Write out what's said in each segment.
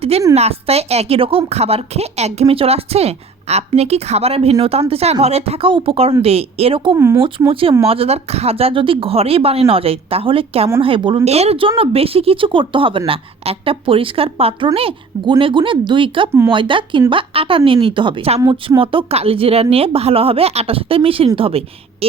প্রতিদিন নাস্তায় একই রকম খাবার খেয়ে একঘেয়েমি চলে আসছে। আপনি কি খাবারের ভিন্নতা আনতে চান? ঘরে থাকা উপকরণ দিয়ে এরকম মুচমুচে মজাদার খাজা যদি ঘরেই বানিয়ে নেওয়া যায় তাহলে কেমন হয় বলুন? এর জন্য বেশি কিছু করতে হবে না। একটা পরিষ্কার পাত্র নিয়ে গুনে গুনে 2 কাপ ময়দা কিংবা আটা নিয়ে নিতে হবে। চামচ মতো কালিজিরা নিয়ে ভালোভাবে আটার সাথে মিশিয়ে নিতে হবে।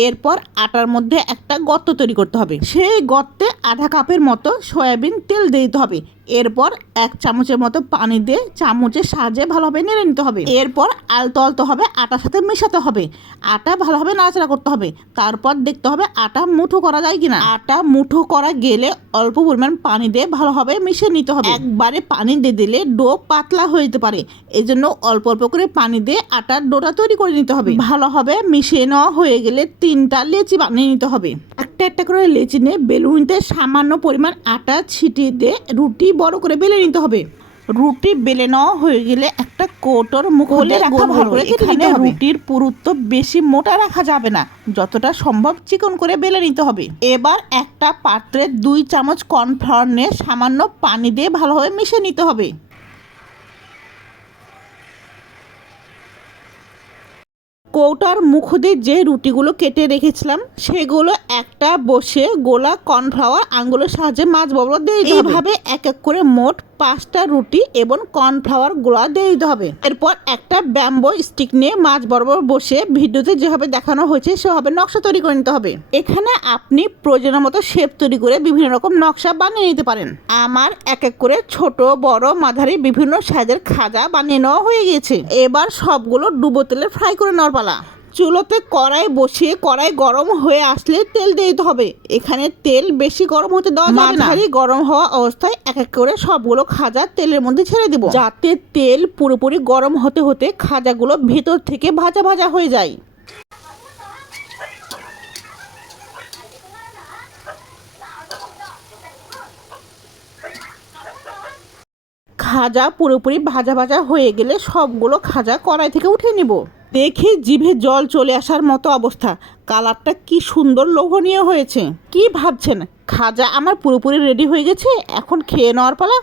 এরপর আটার মধ্যে একটা গর্ত তৈরি করতে হবে। সেই গর্তে আধা কাপের মতো সয়াবিন তেল দিয়ে দিতে হবে। এরপর 1 চামচের মতো পানি দিয়ে চামচের সাহায্যে ভালোভাবে নেড়ে নিতে হবে। এরপর আলতো আলতো হবে আটার সাথে মেশাতে হবে। আটা ভালোভাবে নাড়াচাড়া করতে হবে। তারপর দেখতে হবে আটা মুঠো করা যায় কিনা। আটা মুঠো করা গেলে অল্প পরিমাণ পানি দিয়ে ভালোভাবে মিশিয়ে নিতে হবে। একবারে পানি দিয়ে দিলে ডো পাতলা হয়ে যেতে পারে। এই জন্য অল্প অল্প করে পানি দিয়ে আটার ডোটা তৈরি করে নিতে হবে। ভালোভাবে মিশিয়ে নেওয়া হয়ে গেলে 3টা লেচি বানিয়ে নিতে হবে। একটা একটা করে লেচি নিয়ে বেলুনিতে সামান্য পরিমাণ আটা ছিটিয়ে দিয়ে রুটি বড় করে বেলে নিতে হবে। রুটি বেলে নেওয়া হয়ে গেলে একটা কৌটোর মুখে রাখা ভালো করে এখানে রুটির পুরুত্ব বেশি মোটা রাখা যাবে না, যতটা সম্ভব চিকন করে বেলে নিতে হবে। এবার একটা পাত্রে 2 চামচ কর্নফ্লাওয়ার নিয়ে সামান্য পানি দিয়ে ভালোভাবে মিশিয়ে নিতে হবে। কৌটার মুখ দিয়ে যে রুটিগুলো কেটে রেখেছিলাম সেগুলো একটা বসে গোলা কর্নফ্লাওয়ার আঙ্গুলের সাহায্যে মাছ বরাবর দিয়ে দিতে হবে। এইভাবে এক এক করে মোট 5টা রুটি এবং কর্নফ্লাওয়ার গোলা দিয়ে দিতে হবে। এরপর একটা ব্যাম্বো স্টিক নিয়ে মাছ বরাবর বসে ভিডিওতে যেভাবে দেখানো হয়েছে সেভাবে নকশা তৈরি করে নিতে হবে। এখানে আপনি প্রয়োজনের মতো শেপ তৈরি করে বিভিন্ন রকম নকশা বানিয়ে নিতে পারেন। আমার এক এক করে ছোট বড় মাঝারি বিভিন্ন সাইজের খাজা বানিয়ে নেওয়া হয়ে গিয়েছে। এবার সবগুলো ডুবো তেলে ফ্রাই করে নেওয়ার পালা। চুলোতে কড়াই বসিয়ে কড়াই গরম হয়ে আসলে তেল দিয়ে দিতে হবে। এখানে তেল বেশি গরম হতে দেওয়া যাবে না। মাঝারি গরম হওয়া অবস্থায় এক এক করে সবগুলো খাজা তেলের মধ্যে ছেড়ে দেব, যাতে তেল পুরোপুরি গরম হতে হতে খাজাগুলো ভেতর থেকে ভাজা ভাজা হয়ে যায়। খাজা পুরোপুরি ভাজা ভাজা হয়ে গেলে সবগুলো খাজা কড়াই থেকে উঠিয়ে নেব। দেখে জিভে জল চলে আসার মতো অবস্থা। কালারটা কি সুন্দর লোভনীয় হয়েছে। কি ভাবছেন খাজা আমার পুরোপুরি রেডি হয়ে গেছে, এখন খেয়ে নেওয়ার পালা?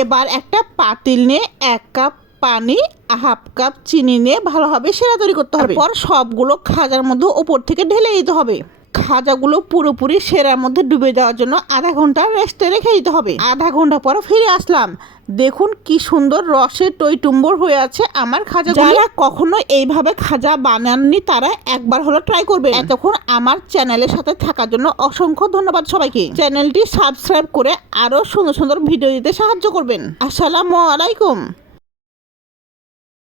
এবার একটা পাতিল নিয়ে 1 কাপ পানি 1/2 কাপ চিনি নিয়ে ভালোভাবে সেরা তৈরি করতে হবে। তারপর সবগুলো খাজার মধ্যে ওপর থেকে ঢেলে দিতে হবে। খাজাগুলো পুরোপুরি সেরার মধ্যে ডুবে যাওয়ার জন্য আধা ঘন্টা রেস্টে রেখে দিতে হবে। আধা ঘন্টা পর ফিরে আসলাম। দেখুন কি সুন্দর রসে টইটুম্বর হয়ে আছে আমার খাজা। যারা কখনো এইভাবে খাজা বানাননি তারা একবার হলো ট্রাই করবেন। এতক্ষণ আমার চ্যানেলের সাথে থাকার জন্য অসংখ্য ধন্যবাদ সবাইকে। চ্যানেলটি সাবস্ক্রাইব করে আরো সুন্দর সুন্দর ভিডিও দিতে সাহায্য করবেন। আসসালামু আলাইকুম।